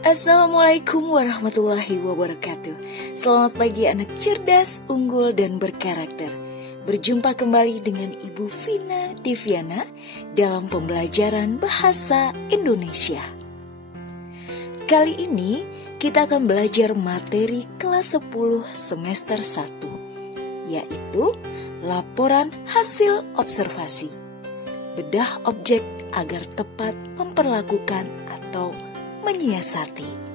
Assalamualaikum warahmatullahi wabarakatuh. Selamat pagi anak cerdas, unggul, dan berkarakter. Berjumpa kembali dengan Ibu Vina Deviana dalam pembelajaran Bahasa Indonesia. Kali ini kita akan belajar materi kelas 10 semester 1, yaitu laporan hasil observasi. Bedah objek agar tepat memperlakukan atau menyiasati.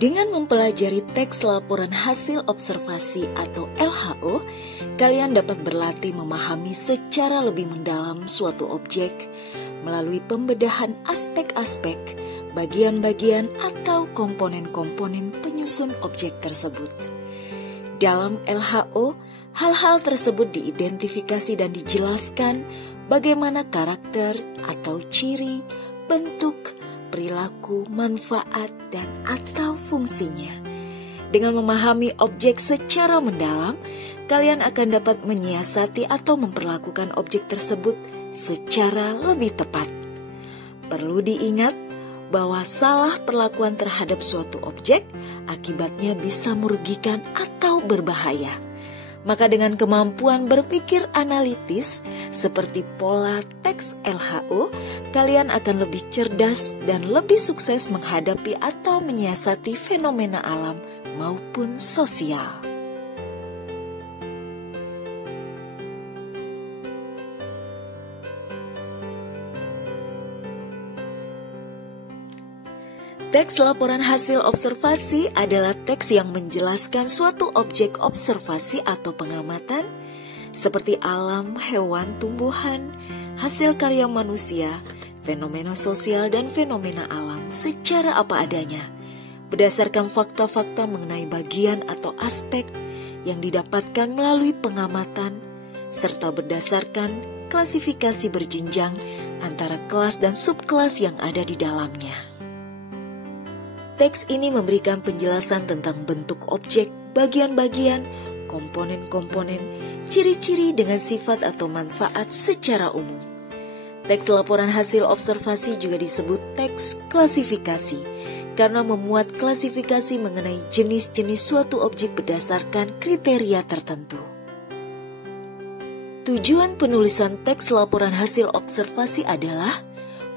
Dengan mempelajari teks laporan hasil observasi atau LHO, kalian dapat berlatih memahami secara lebih mendalam suatu objek melalui pembedahan aspek-aspek, bagian-bagian atau komponen-komponen penyusun objek tersebut. Dalam LHO, hal-hal tersebut diidentifikasi dan dijelaskan bagaimana karakter atau ciri, bentuk, perilaku, manfaat, dan atau fungsinya. Dengan memahami objek secara mendalam, kalian akan dapat menyiasati atau memperlakukan objek tersebut secara lebih tepat. Perlu diingat bahwa salah perlakuan terhadap suatu objek akibatnya bisa merugikan atau berbahaya. Maka dengan kemampuan berpikir analitis seperti pola teks LHO, kalian akan lebih cerdas dan lebih sukses menghadapi atau menyiasati fenomena alam maupun sosial. Teks laporan hasil observasi adalah teks yang menjelaskan suatu objek observasi atau pengamatan seperti alam, hewan, tumbuhan, hasil karya manusia, fenomena sosial dan fenomena alam secara apa adanya, berdasarkan fakta-fakta mengenai bagian atau aspek yang didapatkan melalui pengamatan, serta berdasarkan klasifikasi berjenjang antara kelas dan subkelas yang ada di dalamnya. Teks ini memberikan penjelasan tentang bentuk objek, bagian-bagian, komponen-komponen, ciri-ciri dengan sifat atau manfaat secara umum. Teks laporan hasil observasi juga disebut teks klasifikasi, karena memuat klasifikasi mengenai jenis-jenis suatu objek berdasarkan kriteria tertentu. Tujuan penulisan teks laporan hasil observasi adalah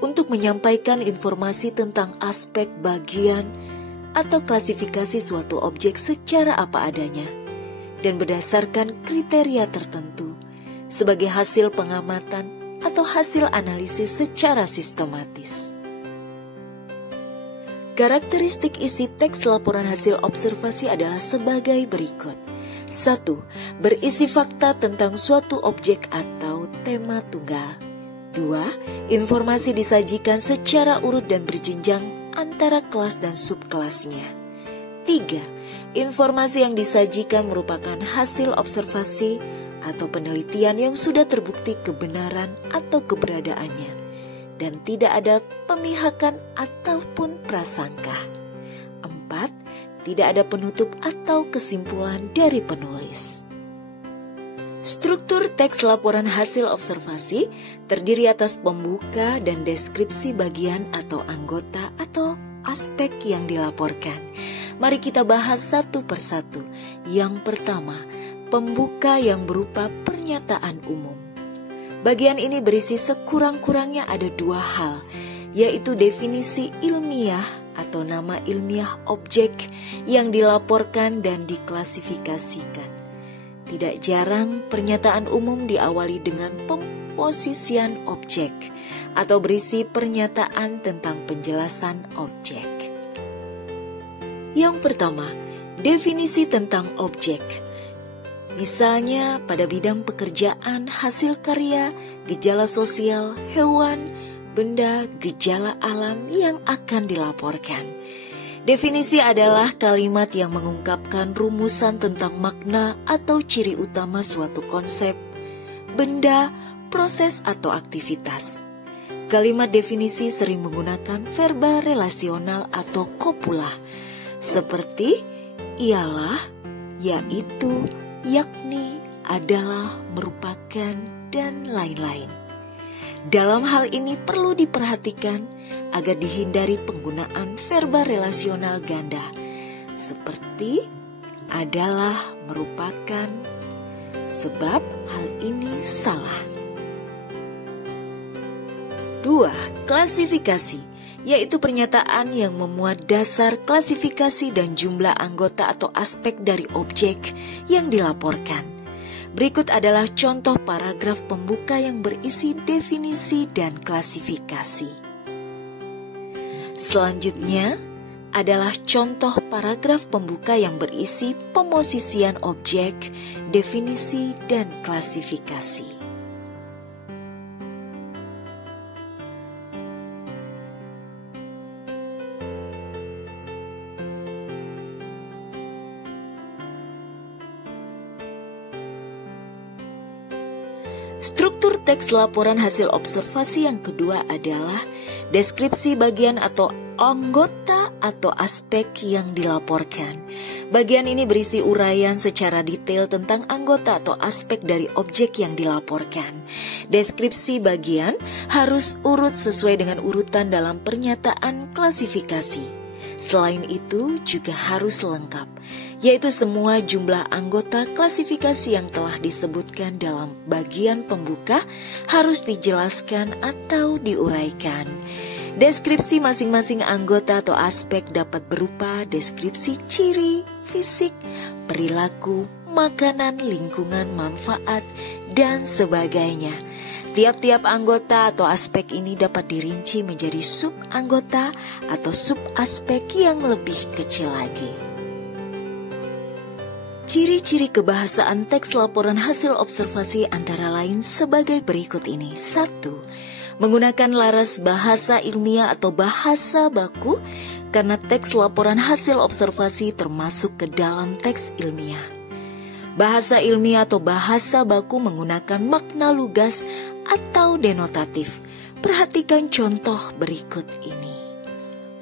untuk menyampaikan informasi tentang aspek, bagian, atau klasifikasi suatu objek secara apa adanya dan berdasarkan kriteria tertentu sebagai hasil pengamatan atau hasil analisis secara sistematis. Karakteristik isi teks laporan hasil observasi adalah sebagai berikut. 1. Berisi fakta tentang suatu objek atau tema tunggal. 2. Informasi disajikan secara urut dan berjenjang antara kelas dan subkelasnya. 3. Informasi yang disajikan merupakan hasil observasi atau penelitian yang sudah terbukti kebenaran atau keberadaannya dan tidak ada pemihakan ataupun prasangka. 4. Tidak ada penutup atau kesimpulan dari penulis. Struktur teks laporan hasil observasi terdiri atas pembuka dan deskripsi bagian atau anggota atau aspek yang dilaporkan. Mari kita bahas satu persatu. Yang pertama, pembuka yang berupa pernyataan umum. Bagian ini berisi sekurang-kurangnya ada 2 hal, yaitu definisi ilmiah atau nama ilmiah objek yang dilaporkan dan diklasifikasikan. Tidak jarang pernyataan umum diawali dengan pemposisian objek atau berisi pernyataan tentang penjelasan objek. Yang pertama, definisi tentang objek. Misalnya pada bidang pekerjaan, hasil karya, gejala sosial, hewan, benda, gejala alam yang akan dilaporkan. Definisi adalah kalimat yang mengungkapkan rumusan tentang makna atau ciri utama suatu konsep, benda, proses, atau aktivitas. Kalimat definisi sering menggunakan verba relasional atau kopula, seperti ialah, yaitu, yakni, adalah, merupakan, dan lain-lain. Dalam hal ini perlu diperhatikan agar dihindari penggunaan verba relasional ganda seperti adalah, merupakan, sebab hal ini salah. 2. Klasifikasi, yaitu pernyataan yang memuat dasar klasifikasi dan jumlah anggota atau aspek dari objek yang dilaporkan. Berikut adalah contoh paragraf pembuka yang berisi definisi dan klasifikasi. Selanjutnya adalah contoh paragraf pembuka yang berisi pemosisian objek, definisi, dan klasifikasi. Struktur teks laporan hasil observasi yang kedua adalah deskripsi bagian atau anggota atau aspek yang dilaporkan. Bagian ini berisi uraian secara detail tentang anggota atau aspek dari objek yang dilaporkan. Deskripsi bagian harus urut sesuai dengan urutan dalam pernyataan klasifikasi. Selain itu juga harus lengkap, yaitu semua jumlah anggota klasifikasi yang telah disebutkan dalam bagian pembuka harus dijelaskan atau diuraikan. Deskripsi masing-masing anggota atau aspek dapat berupa deskripsi ciri, fisik, perilaku, makanan, lingkungan, manfaat, dan sebagainya. Tiap-tiap anggota atau aspek ini dapat dirinci menjadi sub-anggota atau sub-aspek yang lebih kecil lagi. Ciri-ciri kebahasaan teks laporan hasil observasi antara lain sebagai berikut ini. 1. Menggunakan laras bahasa ilmiah atau bahasa baku karena teks laporan hasil observasi termasuk ke dalam teks ilmiah. Bahasa ilmiah atau bahasa baku menggunakan makna lugas atau denotatif. Perhatikan contoh berikut ini.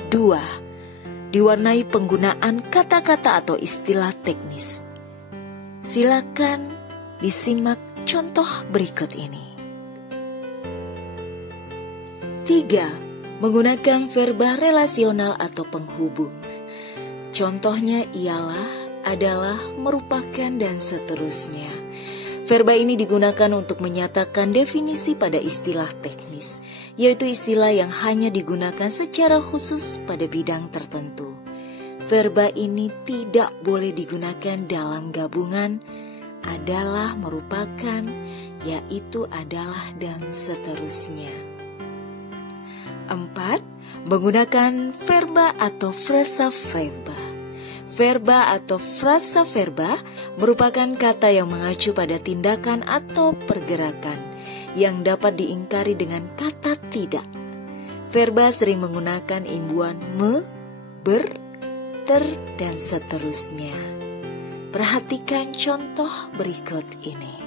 2. Diwarnai penggunaan kata-kata atau istilah teknis. Silakan disimak contoh berikut ini. 3. Menggunakan verba relasional atau penghubung. Contohnya ialah, adalah, merupakan, dan seterusnya. Verba ini digunakan untuk menyatakan definisi pada istilah teknis, yaitu istilah yang hanya digunakan secara khusus pada bidang tertentu. Verba ini tidak boleh digunakan dalam gabungan adalah, merupakan, yaitu, adalah, dan seterusnya. 4. Menggunakan verba atau frasa verba. Verba atau frasa verba merupakan kata yang mengacu pada tindakan atau pergerakan yang dapat diingkari dengan kata tidak. Verba sering menggunakan imbuhan me, ber, ter, dan seterusnya. Perhatikan contoh berikut ini.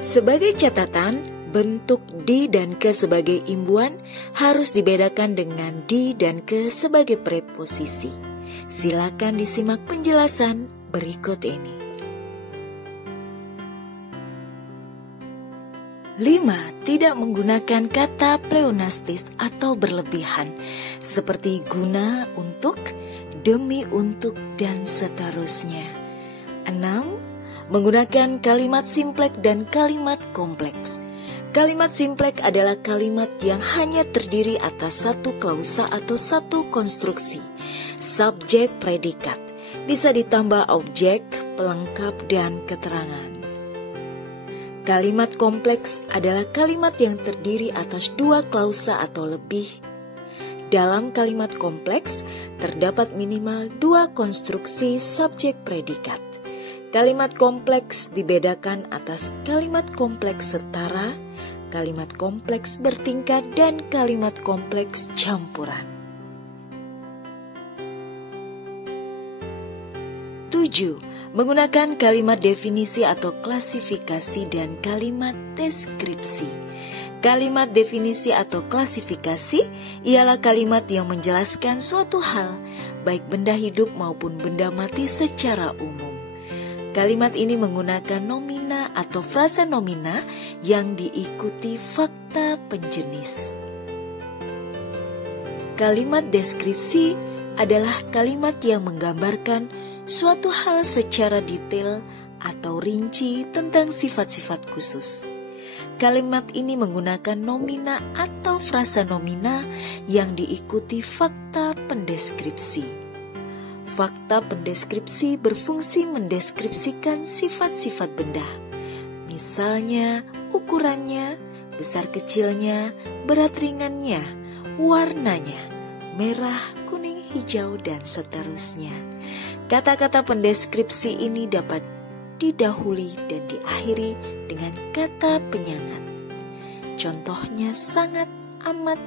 Sebagai catatan, bentuk di dan ke sebagai imbuhan harus dibedakan dengan di dan ke sebagai preposisi. Silakan disimak penjelasan berikut ini. 5. Tidak menggunakan kata pleonastis atau berlebihan seperti guna, untuk, demi untuk, dan seterusnya. 6. Menggunakan kalimat simplek dan kalimat kompleks. Kalimat simplek adalah kalimat yang hanya terdiri atas satu klausa atau satu konstruksi, subjek, predikat. Bisa ditambah objek, pelengkap, dan keterangan. Kalimat kompleks adalah kalimat yang terdiri atas dua klausa atau lebih. Dalam kalimat kompleks terdapat minimal dua konstruksi subjek predikat. Kalimat kompleks dibedakan atas kalimat kompleks setara, kalimat kompleks bertingkat, dan kalimat kompleks campuran. 7. Menggunakan kalimat definisi atau klasifikasi dan kalimat deskripsi. Kalimat definisi atau klasifikasi ialah kalimat yang menjelaskan suatu hal, baik benda hidup maupun benda mati secara umum. Kalimat ini menggunakan nomina atau frasa nomina yang diikuti fakta penjenis. Kalimat deskripsi adalah kalimat yang menggambarkan suatu hal secara detail atau rinci tentang sifat-sifat khusus. Kalimat ini menggunakan nomina atau frasa nomina yang diikuti fakta pendeskripsi. Fakta pendeskripsi berfungsi mendeskripsikan sifat-sifat benda, misalnya ukurannya, besar kecilnya, berat ringannya, warnanya, merah, kuning, hijau, dan seterusnya. Kata-kata pendeskripsi ini dapat didahului dan diakhiri dengan kata penyangat. Contohnya sangat, amat,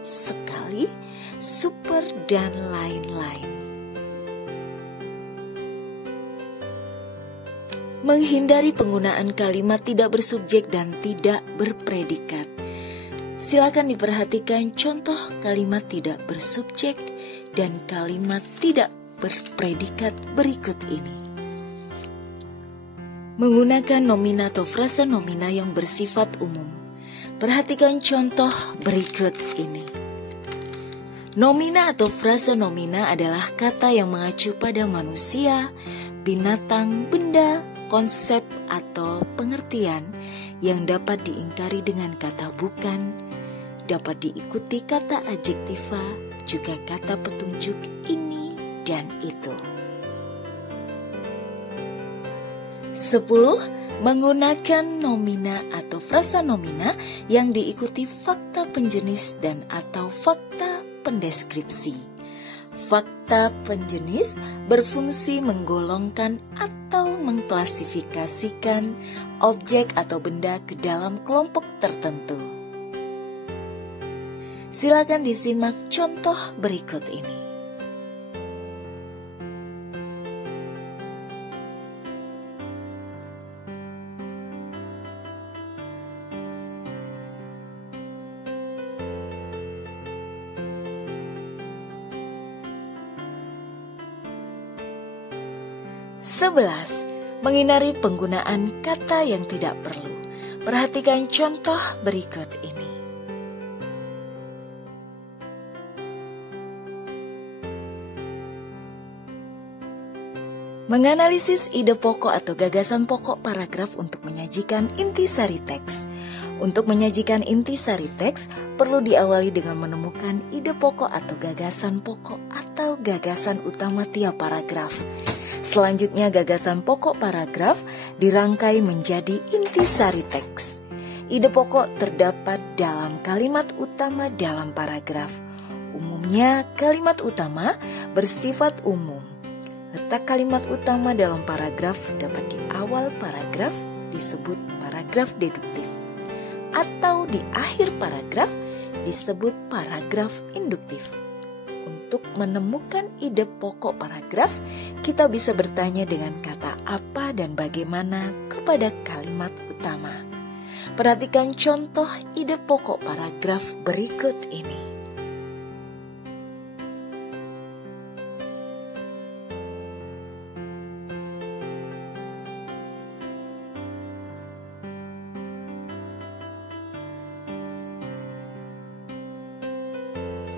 sekali, super, dan lain-lain. Menghindari penggunaan kalimat tidak bersubjek dan tidak berpredikat. Silakan diperhatikan contoh kalimat tidak bersubjek dan kalimat tidak berpredikat berikut ini. Menggunakan nomina atau frasa nomina yang bersifat umum. Perhatikan contoh berikut ini. Nomina atau frasa nomina adalah kata yang mengacu pada manusia, binatang, benda, konsep atau pengertian yang dapat diingkari dengan kata bukan, dapat diikuti kata adjektiva, juga kata petunjuk ini dan itu. 10. Menggunakan nomina atau frasa nomina yang diikuti fakta penjenis dan atau fakta pendeskripsi. Fakta penjenis berfungsi menggolongkan atau mengklasifikasikan objek atau benda ke dalam kelompok tertentu. Silakan disimak contoh berikut ini. Sebelas, menghindari penggunaan kata yang tidak perlu. Perhatikan contoh berikut ini. Menganalisis ide pokok atau gagasan pokok paragraf untuk menyajikan intisari teks. Untuk menyajikan intisari teks, perlu diawali dengan menemukan ide pokok atau gagasan pokok atau gagasan utama tiap paragraf. Selanjutnya gagasan pokok paragraf dirangkai menjadi intisari teks. Ide pokok terdapat dalam kalimat utama dalam paragraf. Umumnya kalimat utama bersifat umum. Letak kalimat utama dalam paragraf dapat di awal paragraf disebut paragraf deduktif, atau di akhir paragraf disebut paragraf induktif. Untuk menemukan ide pokok paragraf, kita bisa bertanya dengan kata apa dan bagaimana kepada kalimat utama. Perhatikan contoh ide pokok paragraf berikut ini.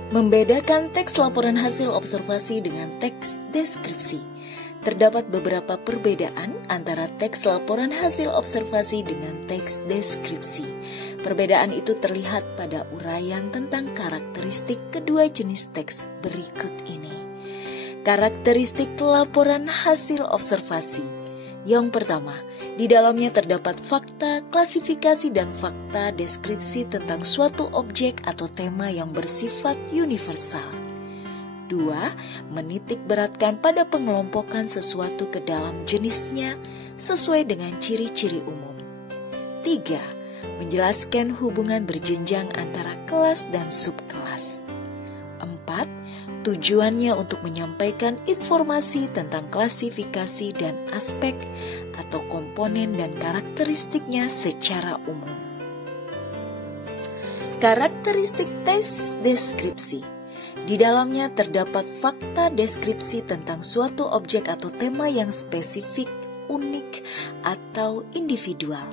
Membedakan teks laporan hasil observasi dengan teks deskripsi. Terdapat beberapa perbedaan antara teks laporan hasil observasi dengan teks deskripsi. Perbedaan itu terlihat pada uraian tentang karakteristik kedua jenis teks berikut ini. Karakteristik laporan hasil observasi. Yang pertama, di dalamnya terdapat fakta, klasifikasi, dan fakta deskripsi tentang suatu objek atau tema yang bersifat universal. 2. Menitik beratkan pada pengelompokan sesuatu ke dalam jenisnya sesuai dengan ciri-ciri umum. 3. Menjelaskan hubungan berjenjang antara kelas dan subkelas. 4. Tujuannya untuk menyampaikan informasi tentang klasifikasi dan aspek atau komponen dan karakteristiknya secara umum. Karakteristik teks deskripsi. Di dalamnya terdapat fakta deskripsi tentang suatu objek atau tema yang spesifik unik atau individual.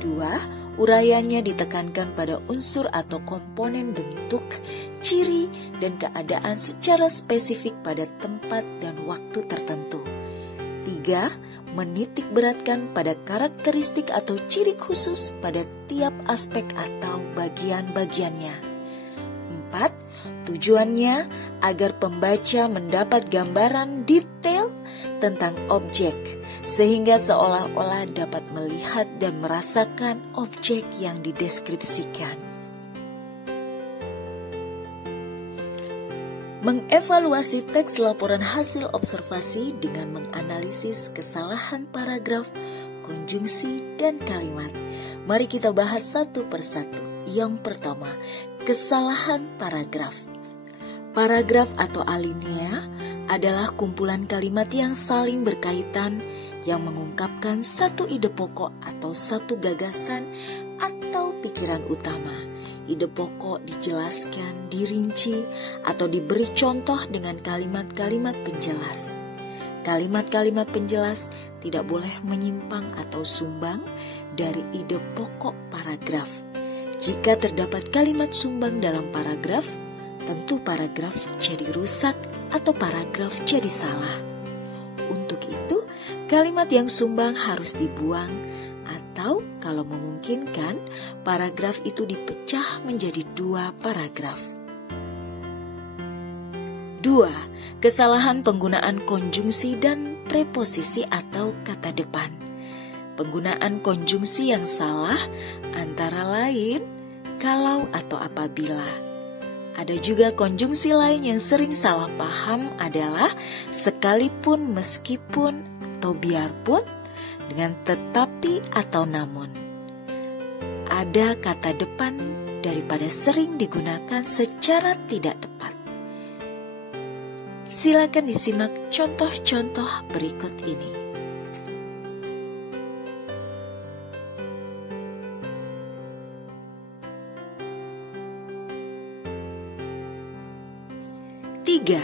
2. Uraiannya ditekankan pada unsur atau komponen bentuk, ciri, dan keadaan secara spesifik pada tempat dan waktu tertentu. 3. Menitik beratkan pada karakteristik atau ciri khusus pada tiap aspek atau bagian-bagiannya. 4. Tujuannya agar pembaca mendapat gambaran detail tentang objek, sehingga seolah-olah dapat melihat dan merasakan objek yang dideskripsikan. Mengevaluasi teks laporan hasil observasi dengan menganalisis kesalahan paragraf, konjungsi, dan kalimat. Mari kita bahas satu persatu. Yang pertama, kesalahan paragraf. Paragraf atau alinea adalah kumpulan kalimat yang saling berkaitan yang mengungkapkan satu ide pokok atau satu gagasan atau pikiran utama. Ide pokok dijelaskan, dirinci, atau diberi contoh dengan kalimat-kalimat penjelas. Kalimat-kalimat penjelas tidak boleh menyimpang atau sumbang dari ide pokok paragraf. Jika terdapat kalimat sumbang dalam paragraf, tentu paragraf jadi rusak atau paragraf jadi salah. Untuk itu, kalimat yang sumbang harus dibuang atau kalau memungkinkan, paragraf itu dipecah menjadi 2 paragraf. 2. Kesalahan penggunaan konjungsi dan preposisi atau kata depan. Penggunaan konjungsi yang salah antara lain kalau atau apabila. Ada juga konjungsi lain yang sering salah paham adalah sekalipun, meskipun, atau biarpun, dengan tetapi atau namun. Ada kata depan daripada sering digunakan secara tidak tepat. Silakan disimak contoh-contoh berikut ini. Tiga,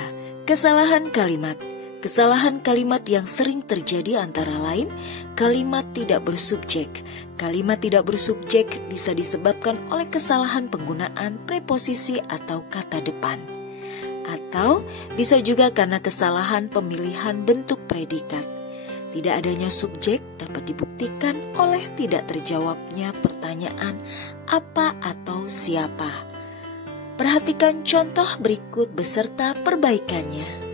kesalahan kalimat. Kesalahan kalimat yang sering terjadi antara lain kalimat tidak bersubjek. Kalimat tidak bersubjek bisa disebabkan oleh kesalahan penggunaan preposisi atau kata depan. Atau bisa juga karena kesalahan pemilihan bentuk predikat. Tidak adanya subjek dapat dibuktikan oleh tidak terjawabnya pertanyaan apa atau siapa. Perhatikan contoh berikut beserta perbaikannya.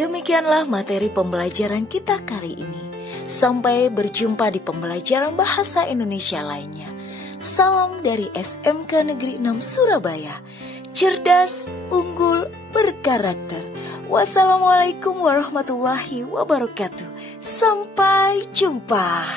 Demikianlah materi pembelajaran kita kali ini. Sampai berjumpa di pembelajaran bahasa Indonesia lainnya. Salam dari SMK Negeri 6 Surabaya. Cerdas, unggul, berkarakter. Wassalamualaikum warahmatullahi wabarakatuh. Sampai jumpa.